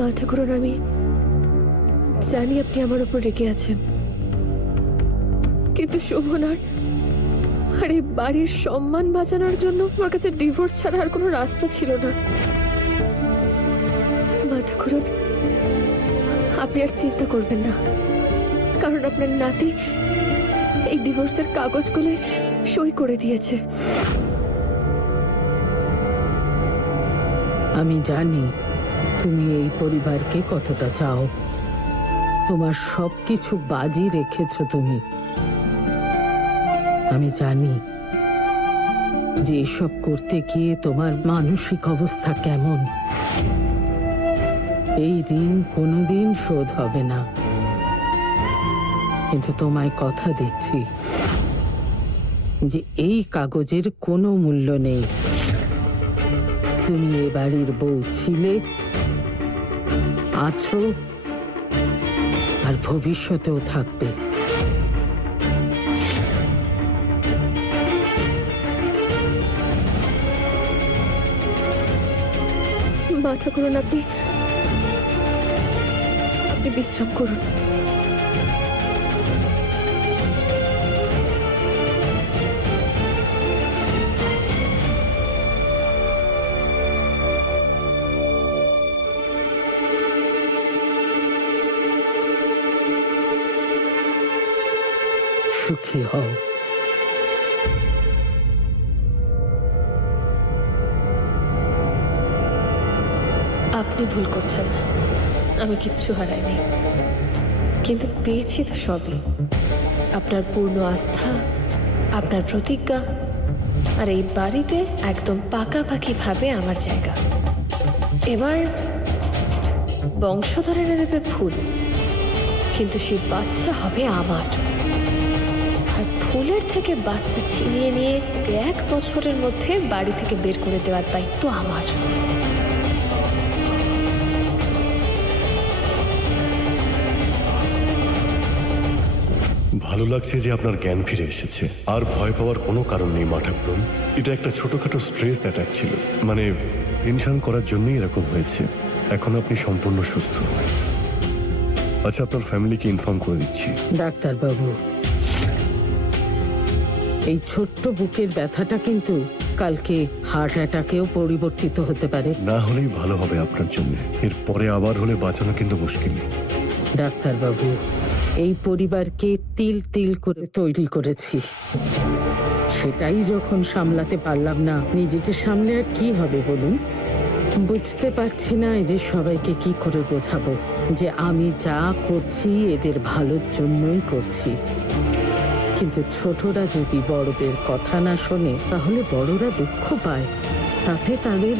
মা ঠাকুরন, আমি জানি আপনি আমার উপর রেগে আছেন, কিন্তু শোভন আর এই বাড়ির সম্মান বাঁচানোর জন্য আমার কাছে ডিভোর্স ছাড়া আর কোনো রাস্তা ছিল না। মা ঠাকুরন, আপনি আর চিন্তা করবেন না, কারণ আপনার নাতি এই ডিভোর্সের কাগজগুলো সই করে দিয়েছে। আমি জানি তুমি এই পরিবারকে কতটা চাও, তোমার সবকিছু বাজি রেখেছো তুমি। আমি জানি যে এসব করতে গিয়ে তোমার মানসিক অবস্থা কেমন। এই ঋণ কোনোদিন শোধ হবে না, কিন্তু তোমায় কথা দিচ্ছি যে এই কাগজের কোনো মূল্য নেই। তুমি এ বাড়ির বউ ছিলে, আছো, আর ভবিষ্যতেও থাকবে। মা ঠাকুরন, আপনি বিশ্রাম করুন। সুখী হও। আপনি ভুল করছেন, আমি কিচ্ছু হারাইনি, কিন্তু পেয়েছি তো সবই। আপনার পূর্ণ আস্থা, আপনার প্রতিজ্ঞা, আর এই বাড়িতে একদম পাকাপাকি ভাবে আমার জায়গা। এবার বংশধর এনে দেবে ফুল, কিন্তু সেই বাচ্চা হবে আমার। আর ফুলের থেকে বাচ্চা ছিনিয়ে নিয়ে 1 বছরের মধ্যে বাড়ি থেকে বের করে দেওয়ার দায়িত্ব আমার। ভালো লাগছে যে আপনার জ্ঞান ফিরে এসেছে। আর ভয় পাওয়ার কোনো কারণ নেই মা ঠাকুরন। এটা একটা ছোটখাটো স্ট্রেস অ্যাটাক ছিল, মানে টেনশন করার জন্যই এরকম হয়েছে। এখন আপনি সম্পূর্ণ সুস্থ। আচ্ছা, আপনার ফ্যামিলিকে ইনফর্ম করে দিচ্ছি। ডাক্তারবাবু, এই ছোট্ট বুকের ব্যথাটা কিন্তু কালকে হার্ট অ্যাটাকেও পরিবর্তিত হতে পারে। না হলেই ভালো হবে আপনার জন্য। এরপরে আবার হলে বাঁচানো কিন্তু মুশকিল। ডাক্তারবাবু, এই পরিবারকে তিল তিল করে তৈরি করেছি, সেটাই যখন সামলাতে পারলাম না, নিজেকে সামলে আর কি হবে বলুন? বুঝতে পারছি না এদের সবাইকে কি করে বোঝাবো যে আমি যা করছি এদের ভালোর জন্যই করছি। কিন্তু ছোটরা যদি বড়দের কথা না শোনে, তাহলে বড়রা দুঃখ পায়, তাতে তাদের